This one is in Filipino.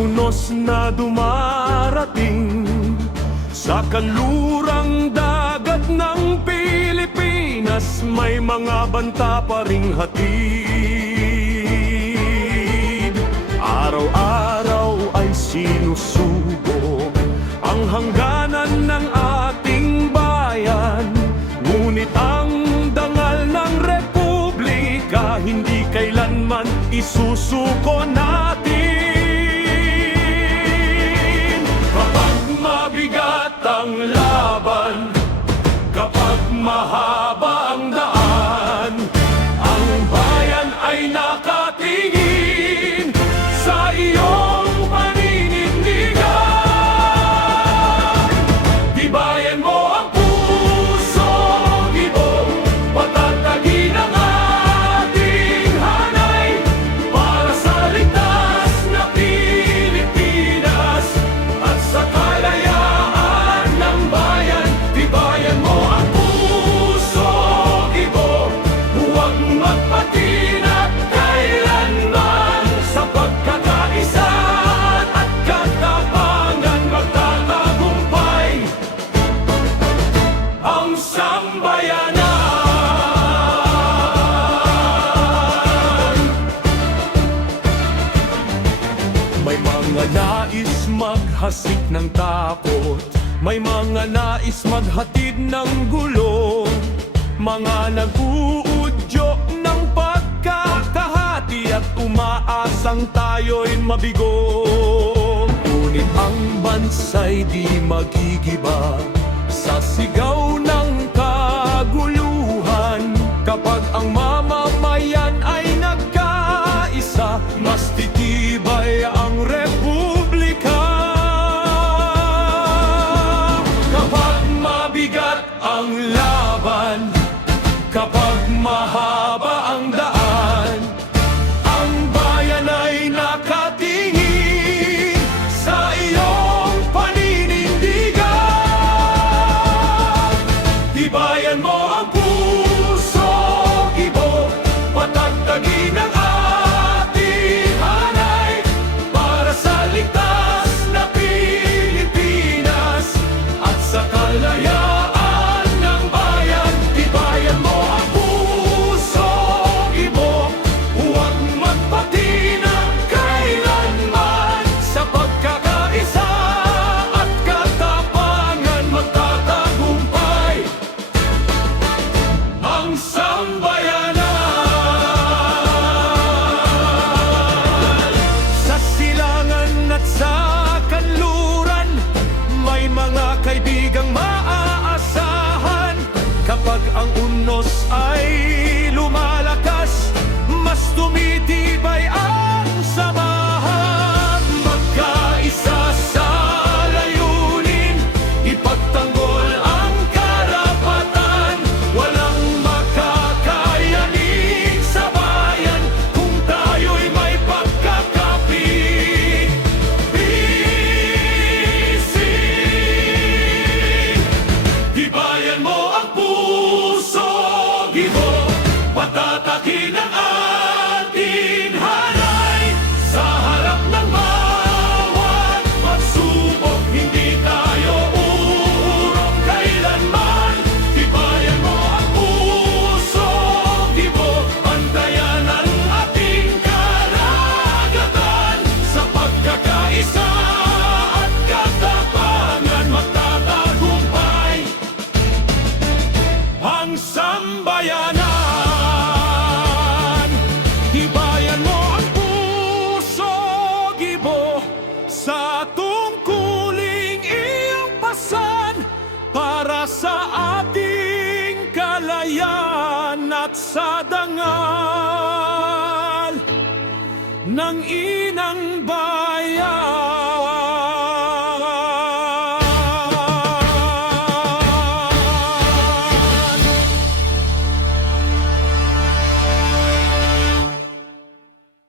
unos na dumarating sa kanlurang dagat ng Pilipinas, may mga banta pa ring hatid. Araw-araw ay sinusubo ang hangganan ng ating bayan, ngunit ang dangal ng Republika hindi kailanman isusuko natin. Kapag mabigat ang laban, kapag mahaba ang daan, ang bayan ay nakatingin sa iyong paninindigan. Tibayan mo ang puso, gibong patatagin ang ating hanay para sa ligtas na Pilipinas at sa kalayaan ng bayan. Tibayan mo ang puso, gibong, huwag magpatinag kailanman, sa pagkakaisa at katapangan magtatagumpay ang sambayanan. May mga nais maghasik ng takot, may mga nais maghatid ng gulo, mga nag-uudyo ng pagkakahati at umaasang tayo'y mabigo. Ngunit ang bansa'y di magigiba sa sigaw ng kaguluhan. Kapag ang mamamayan ay nagkaisa, mas titibay ang republika. Kapag mabigat ang laban, kapag mahaba ang daan, ang bayan ay nakatingin sa iyong paninindigan. Tibayan mo ang puso, gibong, patatagin ang ating hanay para sa ligtas na Pilipinas at sa kalayaan ng bayan. Tibayan mo ang puso, gibong, huwag magpatinag kailanman, sa pagkakaisa at katapangan magtatagumpay ang sambayanan. Sa silangan at sa kanluran, may mga kaibigang maaasahan. Kapag ang unos ay lumalakas, mas tumitibay ang samahan. Magkaisa sa layunin, ipagtanggol ang karapatan. Walang makakayanig sa bayan kung tayo'y may pagkakapisig. Tibayan mo ang puso, gibong, patatakin ang ating hanay sa harap ng bawat pagsubok. Hindi tayo uurong kailanman. Tibayan mo ang puso, gibong, pantayan ang ating karagatan, sa pagkakaisa at katapangan magtatagumpay ang sambayanan. Tibayan mo ang puso, gibo, sa tungkuling iyong pasan para sa ating kalayaan at sa dangal ng iyong